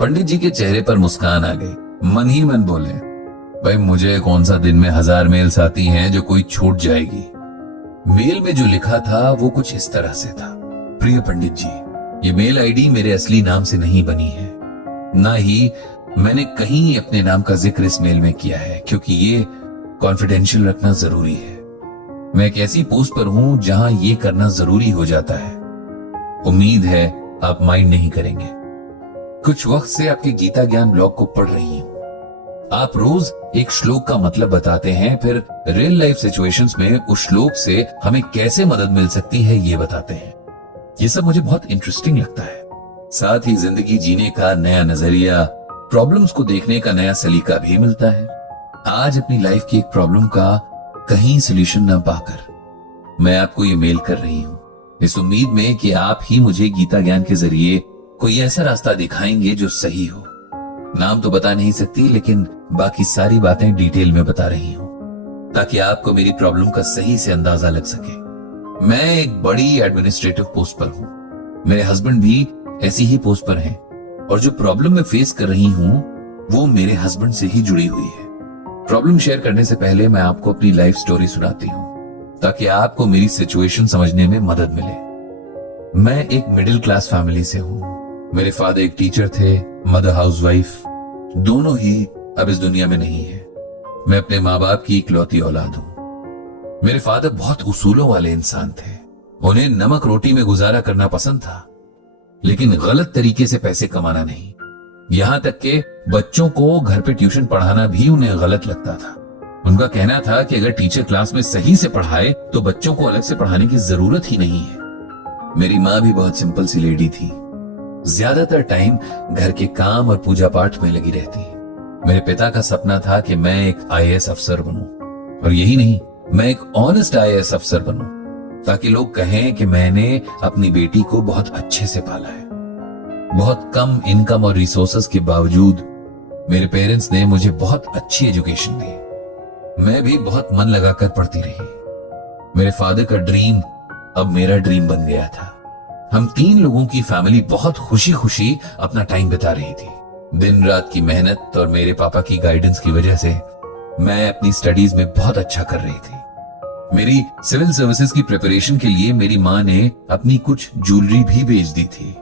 पंडित जी के चेहरे पर मुस्कान आ गई। मन ही मन बोले, भाई मुझे कौन सा दिन में 1000 मेल्स आती हैं जो कोई छूट जाएगी। मेल में जो लिखा था वो कुछ इस तरह से था, प्रिय पंडित जी, ये मेल आईडी मेरे असली नाम से नहीं बनी है, ना ही मैंने कहीं अपने नाम का जिक्र इस मेल में किया है, क्योंकि ये कॉन्फिडेंशियल रखना जरूरी है। मैं एक ऐसी पोस्ट पर हूं जहां ये करना जरूरी हो जाता है। उम्मीद है आप माइंड नहीं करेंगे। कुछ वक्त से आपके गीता ज्ञान ब्लॉग को पढ़ रही हूं। आप रोज एक श्लोक का मतलब बताते हैं, फिर रियल लाइफ सिचुएशंस में उस श्लोक से हमें कैसे मदद मिल सकती है ये बताते हैं। ये सब मुझे बहुत इंटरेस्टिंग लगता है। साथ ही जिंदगी जीने का नया नजरिया, प्रॉब्लम्स को देखने का नया सलीका भी मिलता है। आज अपनी लाइफ की एक प्रॉब्लम का कहीं सोल्यूशन न पाकर मैं आपको ये मेल कर रही हूं, इस उम्मीद में कि आप ही मुझे गीता ज्ञान के जरिए कोई ऐसा रास्ता दिखाएंगे जो सही हो। नाम तो बता नहीं सकती, लेकिन बाकी सारी बातें डिटेल में बता रही हूं, ताकि आपको मेरी प्रॉब्लम का सही से अंदाजा लग सके। मैं एक बड़ी एडमिनिस्ट्रेटिव पोस्ट पर हूं, मेरे हस्बैंड भी ऐसी ही पोस्ट पर हैं, और जो प्रॉब्लम मैं फेस कर रही हूं वो मेरे हस्बैंड से ही जुड़ी हुई है। प्रॉब्लम शेयर करने से पहले मैं आपको अपनी लाइफ स्टोरी सुनाती हूं, ताकि आपको मेरी सिचुएशन समझने में मदद मिले। मैं एक मिडिल क्लास फैमिली से हूं। मेरे फादर एक टीचर थे, मदर हाउसवाइफ, दोनों ही अब इस दुनिया में नहीं है। मैं अपने माँ बाप की इकलौती औलाद हूं। मेरे फादर बहुत उसूलों वाले इंसान थे। उन्हें नमक रोटी में गुजारा करना पसंद था, लेकिन गलत तरीके से पैसे कमाना नहीं। यहां तक के बच्चों को घर पे ट्यूशन पढ़ाना भी उन्हें गलत लगता था। उनका कहना था कि अगर टीचर क्लास में सही से पढ़ाए तो बच्चों को अलग से पढ़ाने की जरूरत ही नहीं है। मेरी माँ भी बहुत सिंपल सी लेडी थी, ज्यादातर टाइम घर के काम और पूजा पाठ में लगी रहती। मेरे पिता का सपना था कि मैं एक IAS अफसर बनूं, और यही नहीं, मैं एक ऑनेस्ट IAS अफसर बनूं, ताकि लोग कहें कि मैंने अपनी बेटी को बहुत अच्छे से पाला है। बहुत कम इनकम और रिसोर्सेस के बावजूद मेरे पेरेंट्स ने मुझे बहुत अच्छी एजुकेशन दी। मैं भी बहुत मन लगाकर पढ़ती रही। मेरे फादर का ड्रीम अब मेरा ड्रीम बन गया था। हम 3 लोगों की फैमिली बहुत खुशी खुशी अपना टाइम बिता रही थी। दिन रात की मेहनत और मेरे पापा की गाइडेंस की वजह से मैं अपनी स्टडीज में बहुत अच्छा कर रही थी। मेरी सिविल सर्विसेज की प्रिपरेशन के लिए मेरी माँ ने अपनी कुछ ज्वेलरी भी बेच दी थी।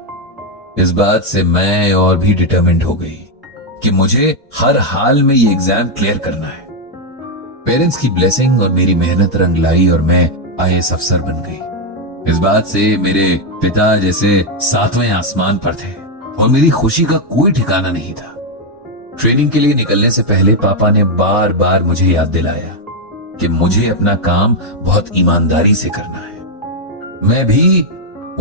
इस बात से मैं और भी डिटरमिन्ड हो गई कि मुझे हर हाल में ये एग्जाम क्लियर करना है। पेरेंट्स की ब्लेसिंग और मेरी मेहनत रंग लाई और मैं IAS अफसर बन गई। इस बात से मेरे पिता जैसे 7वें आसमान पर थे, और मेरी खुशी का कोई ठिकाना नहीं था। ट्रेनिंग के लिए निकलने से पहले पापा ने बार बार मुझे याद दिलाया कि मुझे अपना काम बहुत ईमानदारी से करना है। मैं भी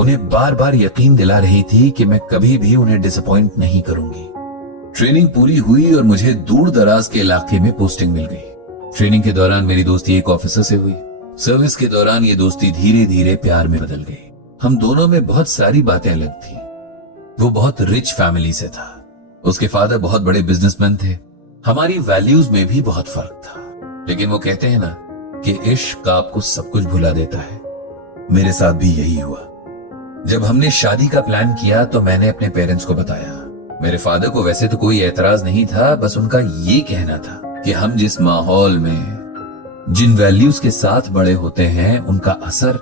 उन्हें बार बार यकीन दिला रही थी कि मैं कभी भी उन्हें डिसअपॉइंट नहीं करूंगी। ट्रेनिंग पूरी हुई और मुझे दूर दराज के इलाके में पोस्टिंग मिल गई। ट्रेनिंग के दौरान मेरी दोस्ती एक ऑफिसर से हुई। सर्विस के दौरान ये दोस्ती धीरे धीरे प्यार में बदल गई। हम दोनों में बहुत सारी बातें अलग थी। वो बहुत रिच फैमिली से था, उसके फादर बहुत बड़े बिजनेसमैन थे। हमारी वैल्यूज में भी बहुत फर्क था, लेकिन वो कहते हैं ना कि इश्क आपको सब कुछ भुला देता है। मेरे साथ भी यही हुआ। जब हमने शादी का प्लान किया तो मैंने अपने पेरेंट्स को बताया। मेरे फादर को वैसे तो कोई एतराज नहीं था, बस उनका ये कहना था कि हम जिस माहौल में, जिन वैल्यूज के साथ बड़े होते हैं, उनका असर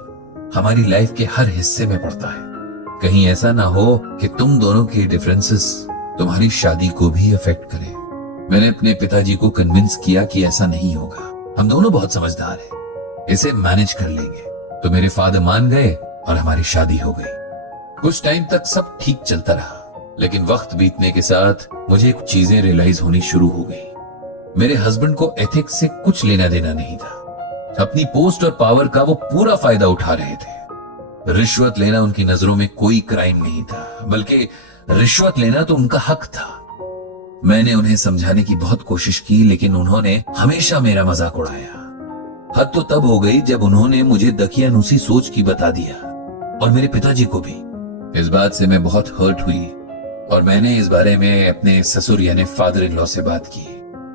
हमारी लाइफ के हर हिस्से में पड़ता है। कहीं ऐसा ना हो कि तुम दोनों के डिफरेंसेस तुम्हारी शादी को भी अफेक्ट करें। मैंने अपने पिताजी को कन्विंस किया कि ऐसा नहीं होगा, हम दोनों बहुत समझदार हैं, इसे मैनेज कर लेंगे। तो मेरे फादर मान गए और हमारी शादी हो गई। कुछ टाइम तक सब ठीक चलता रहा, लेकिन वक्त बीतने के साथ मुझे कुछ चीजें रियलाइज होनी शुरू हो गई। मेरे हस्बैंड को एथिक्स से कुछ लेना देना नहीं था। अपनी पोस्ट और पावर का वो पूरा फायदा उठा रहे थे। रिश्वत लेना उनकी नजरों में कोई क्राइम नहीं था, बल्कि रिश्वत लेना तो उनका हक था। मैंने उन्हें समझाने की बहुत कोशिश की, लेकिन उन्होंने हमेशा मेरा मजाक उड़ाया। हद तो तब हो गई जब उन्होंने मुझे दकियानूसी सोच की बता दिया, और मेरे पिताजी को भी। इस बात से मैं बहुत हर्ट हुई और मैंने इस बारे में अपने ससुर यानी फादर इन लॉ से बात की।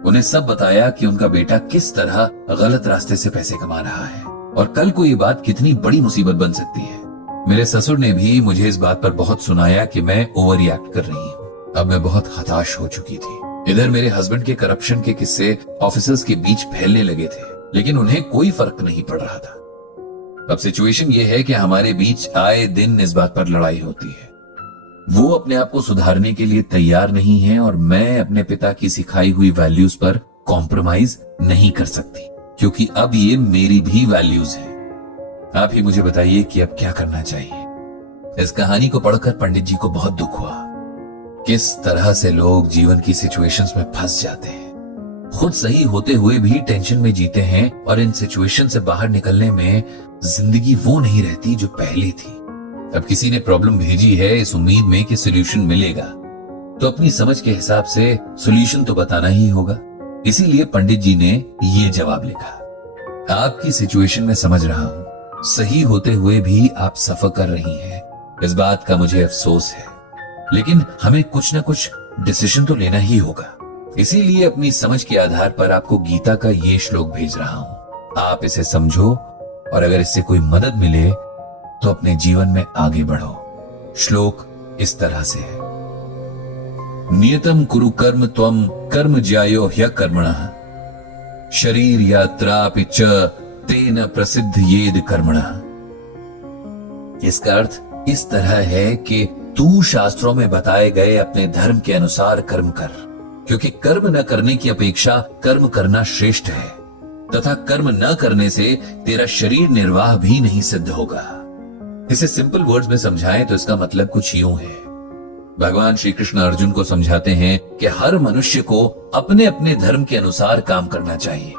उन्हें सब बताया कि उनका बेटा किस तरह गलत रास्ते से पैसे कमा रहा है और कल को ये बात कितनी बड़ी मुसीबत बन सकती है। मेरे ससुर ने भी मुझे इस बात पर बहुत सुनाया कि मैं ओवर रिएक्ट कर रही हूँ। अब मैं बहुत हताश हो चुकी थी। इधर मेरे हस्बैंड के करप्शन के किस्से ऑफिसर्स के बीच फैलने लगे थे, लेकिन उन्हें कोई फर्क नहीं पड़ रहा था। अब सिचुएशन ये है कि हमारे बीच आए दिन इस बात पर लड़ाई होती है। वो अपने आप को सुधारने के लिए तैयार नहीं है और मैं अपने पिता की सिखाई हुई वैल्यूज पर कॉम्प्रोमाइज नहीं कर सकती, क्योंकि अब ये मेरी भी वैल्यूज है। आप ही मुझे बताइए कि अब क्या करना चाहिए। इस कहानी को पढ़कर पंडित जी को बहुत दुख हुआ। किस तरह से लोग जीवन की सिचुएशंस में फंस जाते हैं, खुद सही होते हुए भी टेंशन में जीते हैं और इन सिचुएशन से बाहर निकलने में जिंदगी वो नहीं रहती जो पहले थी। अब किसी ने प्रॉब्लम भेजी है इस उम्मीद में कि सॉल्यूशन मिलेगा, तो अपनी समझ के हिसाब से सॉल्यूशन तो बताना ही होगा। इसीलिए पंडित जी ने ये जवाब लिखा। आपकी सिचुएशन में समझ रहा हूं, सही होते हुए भी आप सफर कर रही हैं, इस बात का मुझे अफसोस है, लेकिन हमें कुछ ना कुछ डिसीजन तो लेना ही होगा। इसीलिए अपनी समझ के आधार पर आपको गीता का ये श्लोक भेज रहा हूं। आप इसे समझो और अगर इससे कोई मदद मिले तो अपने जीवन में आगे बढ़ो। श्लोक इस तरह से है। नियतम कुरु कर्म त्वम कर्म ज्यायो ह्यकर्मणः शरीर यात्रापि च तेन प्रसिद्ध येद कर्मणः। इसका अर्थ इस तरह है कि तू शास्त्रों में बताए गए अपने धर्म के अनुसार कर्म कर, क्योंकि कर्म न करने की अपेक्षा कर्म करना श्रेष्ठ है, तथा कर्म न करने से तेरा शरीर निर्वाह भी नहीं सिद्ध होगा। इसे सिंपल वर्ड्स में समझाएं तो इसका मतलब कुछ यूं है। भगवान श्री कृष्ण अर्जुन को समझाते हैं कि हर मनुष्य को अपने अपने धर्म के अनुसार काम करना चाहिए।